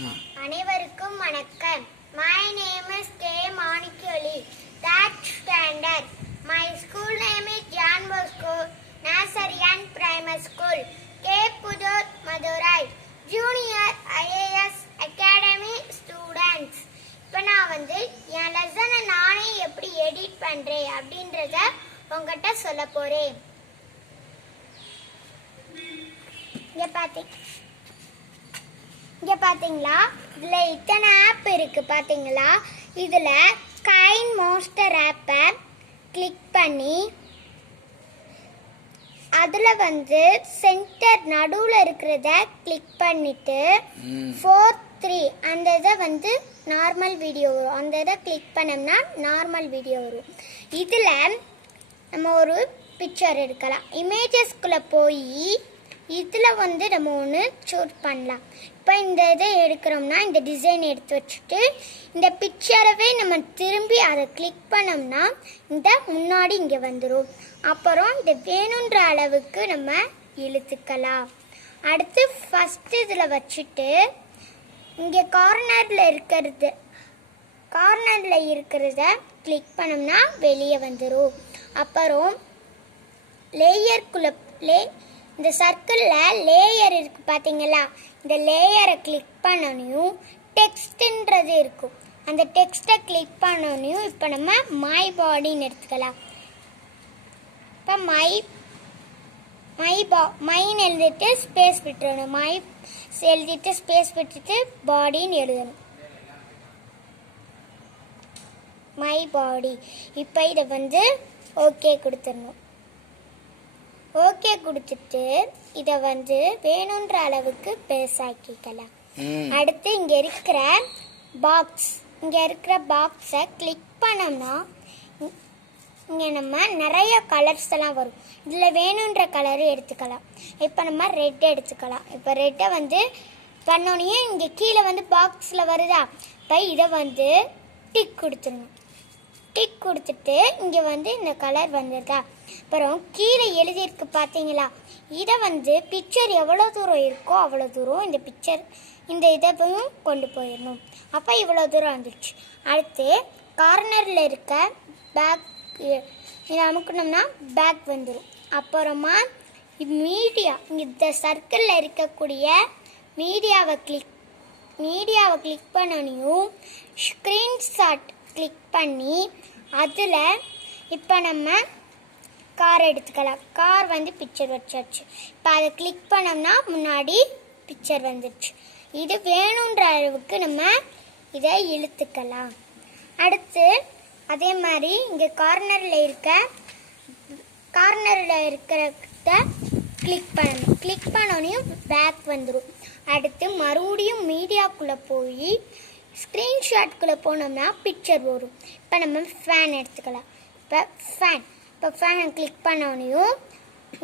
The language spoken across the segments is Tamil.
அனைவருக்கும் வணக்கம். My name is K. Manikoli. That standard. My school name is John Bosco Nursery and Primary School. K. Pudur Madurai. Junior IAS Academy students. இப்போ நான் என் லெசனை நானே எப்படி எடிட் பண்றேன் அப்படின்றத உங்ககிட்ட சொல்ல போறேன். இங்க பாத்தீங்களா, இதுல இத்தனை ஆப் இருக்கு பாத்தீங்களா. இதுல கைன் மாஸ்டர் ஆப்பை கிளிக் பண்ணி அதுல சென்டர் நடுவுல இருக்கிறத கிளிக் பண்ணிட்டு 4:3 அந்த இதை நார்மல் வீடியோ வரும். அந்த இதை கிளிக் பண்ணோம்னா நார்மல் வீடியோ வரும். இதுல நம்ம ஒரு பிக்சர் எடுக்கலாம். இமேஜஸ்குள்ள போய் இதுல நம்ம ஒன்று சூஸ் பண்ணலாம். இப்போ இந்த இதை எடுக்கிறோம்னா இந்த டிசைன் எடுத்து வச்சுட்டு இந்த பிக்சரவே நம்ம திரும்பி அதை கிளிக் பண்ணோம்னா இந்த முன்னாடி இங்கே வந்துடும். அப்புறம் இதை வேணுன்ற அளவுக்கு நம்ம இழுத்துக்கலாம். அடுத்து ஃபர்ஸ்ட் இதில் வச்சுட்டு இங்கே கார்னரில் இருக்கிறத கிளிக் பண்ணோம்னா வெளியே வந்துடும். அப்புறம் லேயருக்குள்ளே இந்த சர்க்கிளில் லேயர் இருக்குது பார்த்தீங்களா, இந்த லேயரை கிளிக் பண்ணனையும் டெக்ஸ்ட்ன்றது இருக்கும். அந்த டெக்ஸ்ட்டை கிளிக் பண்ணனையும் இப்போ நம்ம மை பாடின்னு எடுத்துக்கலாம். இப்போ மைன்னு எழுதிட்டு ஸ்பேஸ் விட்டுறணும். மை எழுதிட்டு ஸ்பேஸ் விட்டுட்டு பாடின்னு எழுதணும். My body. இப்போ இதை ஓகே கொடுத்துடணும். ஓகே கொடுத்துட்டு இதை வேணுன்ற அளவுக்கு பெருசாக்கிக்கலாம். அடுத்து இங்கே இருக்கிற பாக்ஸை கிளிக் பண்ணோம்னா இங்கே நம்ம நிறைய கலர்ஸ் எல்லாம் வரும். இதில் வேணுன்ற கலரு எடுத்துக்கலாம். இப்போ நம்ம ரெட் எடுத்துக்கலாம். இப்போ ரெட்டை பண்ணோன்னே இங்கே கீழே பாக்ஸில் வருதா. இப்போ இதை டிக் கொடுத்துடணும். டிக் கொடுத்துட்டு இங்கே இந்த கலர் வந்துடுதா. அப்புறம் கீழே எழுதியிருக்கு பார்த்தீங்களா, இதை பிக்சர் எவ்வளோ தூரம் இருக்கோ அவ்வளோ தூரம் இந்த இதையும் கொண்டு போயிடணும். அப்போ இவ்வளோ தூரம் வந்துடுச்சு. அடுத்து கார்னரில் இருக்க பேக் இதை அமுக்கணும்னா பேக் வந்துடும். அப்புறமா மீடியா, இந்த சர்க்கிளில் இருக்கக்கூடிய மீடியாவை கிளிக் பண்ணனையும் ஸ்க்ரீன்ஷாட் கிளிக் பண்ணி அதில் இப்போ நம்ம கார் எடுத்துக்கலாம். கார் பிக்சர் வச்சாச்சு. இப்போ அதை கிளிக் பண்ணோம்னா முன்னாடி பிக்சர் வந்துடுச்சு. இது வேணுன்ற அளவுக்கு நம்ம இதை இழுத்துக்கலாம். அடுத்து அதே மாதிரி இங்கே கார்னரில் இருக்கிறத கிளிக் பண்ணணும். கிளிக் பண்ணோனையும் பேக் வந்துடும். அடுத்து மறுபடியும் மீடியாக்குள்ளே போய் ஸ்க்ரீன்ஷாட்குள்ளே போனோம்னா பிக்சர் வரும். இப்போ நம்ம ஃபேன் எடுத்துக்கலாம். இப்போ ஃபேனை கிளிக் பண்ணோனையும்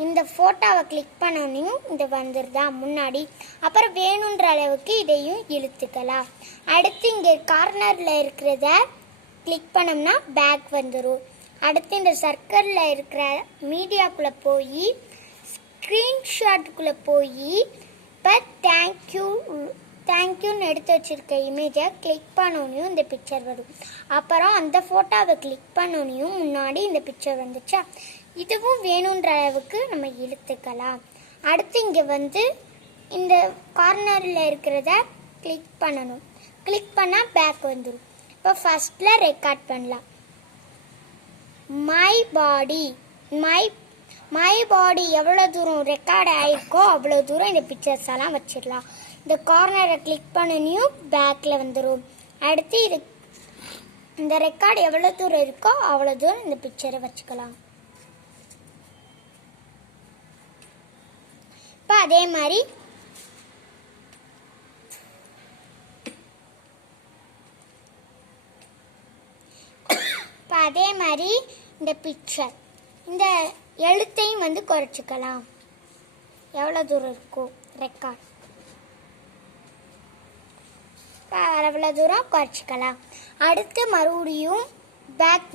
இந்த ஃபோட்டோவை கிளிக் பண்ணோனையும் இந்த வந்துடுதா முன்னாடி. அப்புறம் வேணுன்ற அளவுக்கு இதையும் இழுத்துக்கலாம். அடுத்து இங்கே கார்னரில் இருக்கிறத கிளிக் பண்ணோம்னா பேக் வந்துடும். அடுத்து இந்த சர்க்கிளில் இருக்கிற மீடியாக்குள்ளே போய் ஸ்க்ரீன்ஷாட்டுக்குள்ளே போய் இப்போ தேங்க்யூன்னு எடுத்து வச்சுருக்க இமேஜை கிளிக் பண்ணோனையும் இந்த பிக்சர் வரும். அப்புறம் அந்த ஃபோட்டோவை கிளிக் பண்ணோனையும் முன்னாடி இந்த பிக்சர் வந்துச்சா. இதுவும் வேணுன்ற அளவுக்கு நம்ம இழுத்துக்கலாம். அடுத்து இங்கே இந்த கார்னரில் இருக்கிறத கிளிக் பண்ணணும். கிளிக் பண்ணால் பேக் வந்துடும். இப்போ ஃபர்ஸ்டில் ரெக்கார்ட் பண்ணலாம். மை பாடி எவ்வளோ தூரம் ரெக்கார்ட் ஆகிருக்கோ அவ்வளோ தூரம் இந்த பிக்சர்ஸ் எல்லாம் வச்சிடலாம். இந்த கார்னரை கிளிக் பண்ணனையும் பேக்கில் வந்துடும். அடுத்து இந்த ரெக்கார்டு எவ்வளோ தூரம் இருக்கோ அவ்வளோ தூரம் இந்த பிக்சரை வச்சுக்கலாம். இப்போ அதே மாதிரி இந்த பிக்சர் இந்த எழுத்தையும் குறைச்சிக்கலாம். எவ்வளோ தூரம் இருக்கோ ரெக்கார்ட் அவ்வளோ தூரம் குறைச்சிக்கலாம். அடுத்து மறுபடியும் பேக்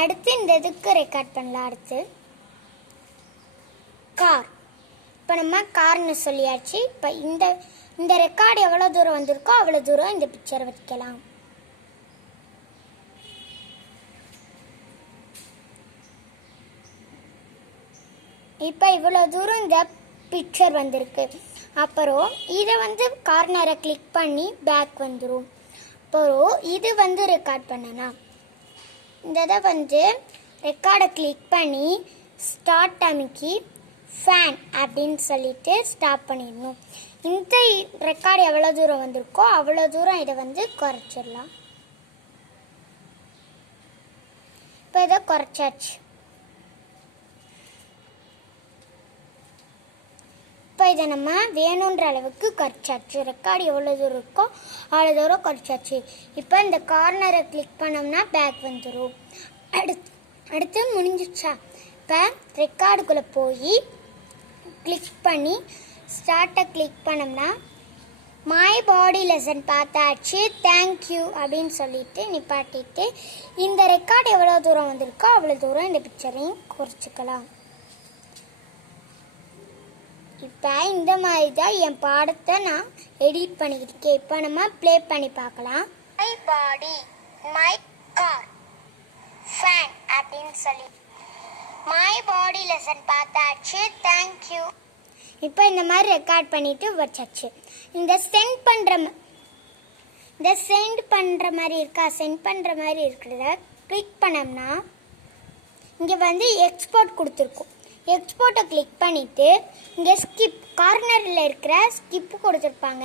அடுத்து இந்த இதுக்கு ரெக்கார்ட் பண்ணலாம். அடுத்து கார். இப்போ நம்ம கார்னு சொல்லியாச்சு. இப்போ இந்த இந்த ரெக்கார்டு எவ்வளோ தூரம் வந்திருக்கோ அவ்வளோ தூரம் இந்த பிக்சர் வைக்கலாம். இப்போ இவ்வளோ தூரம் இந்த பிக்சர் வந்திருக்கு. அப்புறம் இதை வந்து கார்னரை கிளிக் பண்ணி பேக் வந்துடும். அப்புறம் இது வந்து ரெக்கார்ட் பண்ணனா இந்த இதை வந்து ரெக்கார்டை கிளிக் பண்ணி ஸ்டார்ட் அமைக்கி ஃபேன் அப்படின்னு சொல்லிட்டு ஸ்டாப் பண்ணிடணும். இந்த ரெக்கார்டு எவ்வளோ தூரம் வந்திருக்கோ அவ்வளோ தூரம் இதை வந்து குறைச்சிடலாம். இப்போ இதை குறைச்சாச்சு. இப்போ இதை நம்ம வேணுன்ற அளவுக்கு குறைச்சாச்சு. ரெக்கார்டு எவ்வளோ தூரம் இருக்கோ அவ்வளோ தூரம் குறைச்சாச்சு. இப்போ இந்த கார்னரை கிளிக் பண்ணோம்னா பேக் வந்துடும். அடுத்து முடிஞ்சிச்சா? இப்போ ரெக்கார்டுக்குள்ளே போய் கிளிக் பண்ணி ஸ்டார்ட்டை கிளிக் பண்ணோம்னா மை பாடி லெசன் பார்த்தாச்சு, தேங்க்யூ அப்படின்னு சொல்லிட்டு நிப்பாட்டிட்டு இந்த ரெக்கார்டு எவ்வளோ தூரம் வந்திருக்கோ அவ்வளோ தூரம் இந்த பிக்சரையும் குறைச்சிக்கலாம். இப்போ இந்த மாதிரி தான் என் பாடத்தை நான் எடிட் பண்ணிக்கிட்டு இப்போ நம்ம ப்ளே பண்ணி பார்க்கலாம். My body my car fan அப்படின்னு சொல்லி மை பாடி லெசன் பார்த்தாச்சு, தேங்க்யூ. இப்போ இந்த மாதிரி ரெக்கார்ட் பண்ணிட்டு வச்சாச்சு. இந்த சென்ட் பண்ணுற மாதிரி இருக்கா, சென்ட் பண்ணுற மாதிரி இருக்கிறத கிளிக் பண்ணோம்னா இங்கே வந்து எக்ஸ்போர்ட் கொடுத்துருக்கோம். எக்ஸ்போர்ட்டை கிளிக் பண்ணிவிட்டு இங்கே ஸ்கிப் கார்னரில் இருக்கிற ஸ்கிப்பு கொடுத்துருப்பாங்க.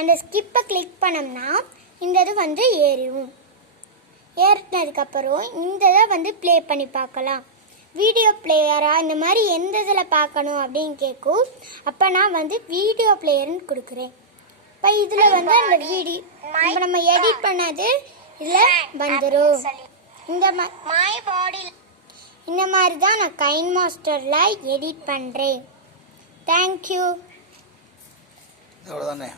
அந்த ஸ்கிப்பை கிளிக் பண்ணோம்னா இந்த இது வந்து ஏறினதுக்கப்புறம் இந்த இதை வந்து ப்ளே பண்ணி பார்க்கலாம். வீடியோ பிளேயரா இந்த மாதிரி எந்த இதில் பார்க்கணும் அப்படின்னு கேட்கும். அப்போ நான் வந்து வீடியோ பிளேயர்னு கொடுக்குறேன். இப்போ இதில் வந்து அந்த வீடியோ இப்போ நம்ம எடிட் பண்ணது இதில் வந்துடும். இந்த மாதிரி தான் நான் கைன் மாஸ்டரில் எடிட் பண்ணுறேன். தேங்க்யூ. அவ்வளோதானே.